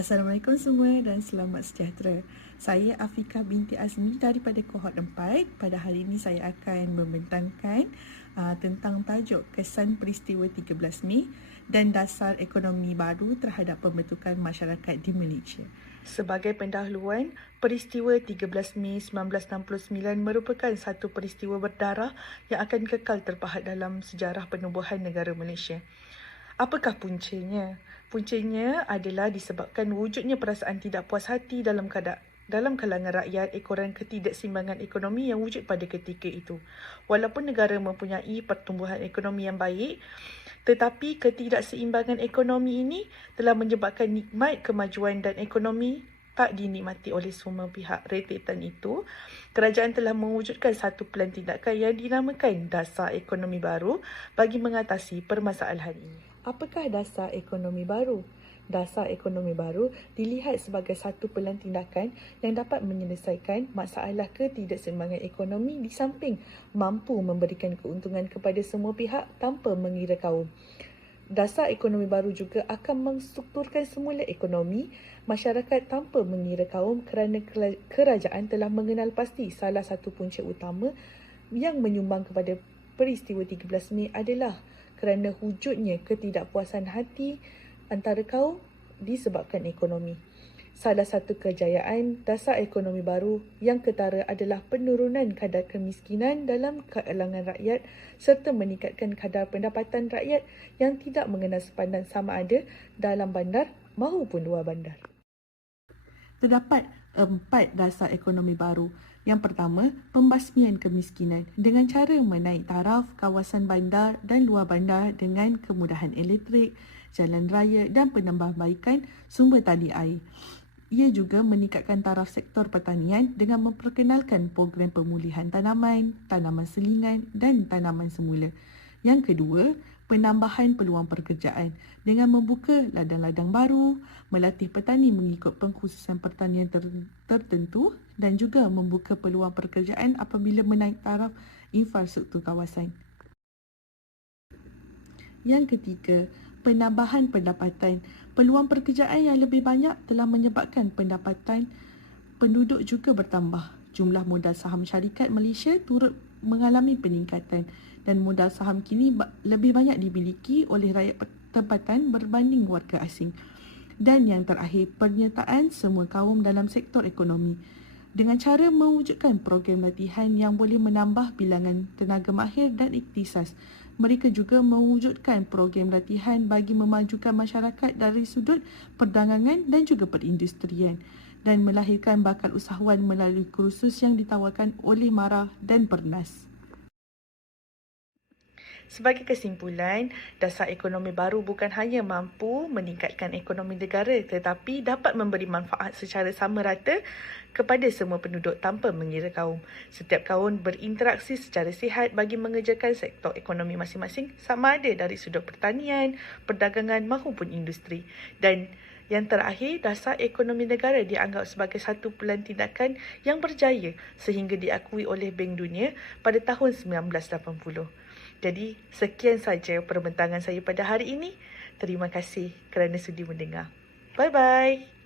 Assalamualaikum semua dan selamat sejahtera. Saya Afika binti Azmi daripada kohort 4. Pada hari ini saya akan membentangkan tentang tajuk kesan peristiwa 13 Mei dan dasar ekonomi baru terhadap pembentukan masyarakat di Malaysia. Sebagai pendahuluan, peristiwa 13 Mei 1969 merupakan satu peristiwa berdarah yang akan kekal terpahat dalam sejarah penubuhan negara Malaysia. Apakah puncanya? Puncanya adalah disebabkan wujudnya perasaan tidak puas hati dalam kalangan rakyat ekoran ketidakseimbangan ekonomi yang wujud pada ketika itu. Walaupun negara mempunyai pertumbuhan ekonomi yang baik, tetapi ketidakseimbangan ekonomi ini telah menyebabkan nikmat kemajuan dan ekonomi tak dinikmati oleh semua pihak. Rentetan itu, kerajaan telah mewujudkan satu pelan tindakan yang dinamakan Dasar Ekonomi Baru bagi mengatasi permasalahan ini. Apakah dasar ekonomi baru? Dasar ekonomi baru dilihat sebagai satu pelan tindakan yang dapat menyelesaikan masalah ketidakseimbangan ekonomi di samping mampu memberikan keuntungan kepada semua pihak tanpa mengira kaum. Dasar ekonomi baru juga akan menstrukturkan semula ekonomi masyarakat tanpa mengira kaum kerana kerajaan telah mengenal pasti salah satu punca utama yang menyumbang kepada peristiwa 13 Mei adalah kerana wujudnya ketidakpuasan hati antara kaum disebabkan ekonomi. Salah satu kejayaan dasar ekonomi baru yang ketara adalah penurunan kadar kemiskinan dalam kalangan rakyat serta meningkatkan kadar pendapatan rakyat yang tidak mengenal sepadan sama ada dalam bandar maupun luar bandar. Terdapat 4 dasar ekonomi baru. Yang pertama, pembasmian kemiskinan dengan cara menaik taraf kawasan bandar dan luar bandar dengan kemudahan elektrik, jalan raya dan penambahbaikan sumber tali air. Ia juga meningkatkan taraf sektor pertanian dengan memperkenalkan program pemulihan tanaman, tanaman selingan dan tanaman semula. Yang kedua, penambahan peluang pekerjaan dengan membuka ladang-ladang baru, melatih petani mengikut pengkhususan pertanian tertentu dan juga membuka peluang pekerjaan apabila menaik taraf infrastruktur kawasan. Yang ketiga, penambahan pendapatan. Peluang pekerjaan yang lebih banyak telah menyebabkan pendapatan penduduk juga bertambah. Jumlah modal saham syarikat Malaysia turut mengalami peningkatan dan modal saham kini lebih banyak dimiliki oleh rakyat tempatan berbanding warga asing. Dan yang terakhir, penyertaan semua kaum dalam sektor ekonomi dengan cara mewujudkan program latihan yang boleh menambah bilangan tenaga mahir dan ikhtisas. Mereka juga mewujudkan program latihan bagi memajukan masyarakat dari sudut perdagangan dan juga perindustrian dan melahirkan bakal usahawan melalui kursus yang ditawarkan oleh MARA dan Pernas. Sebagai kesimpulan, dasar ekonomi baru bukan hanya mampu meningkatkan ekonomi negara tetapi dapat memberi manfaat secara sama rata kepada semua penduduk tanpa mengira kaum. Setiap kaum berinteraksi secara sihat bagi mengerjakan sektor ekonomi masing-masing sama ada dari sudut pertanian, perdagangan maupun industri. Dan yang terakhir, dasar ekonomi negara dianggap sebagai satu pelan tindakan yang berjaya sehingga diakui oleh Bank Dunia pada tahun 1980. Jadi, sekian saja perbentangan saya pada hari ini. Terima kasih kerana sudi mendengar. Bye-bye.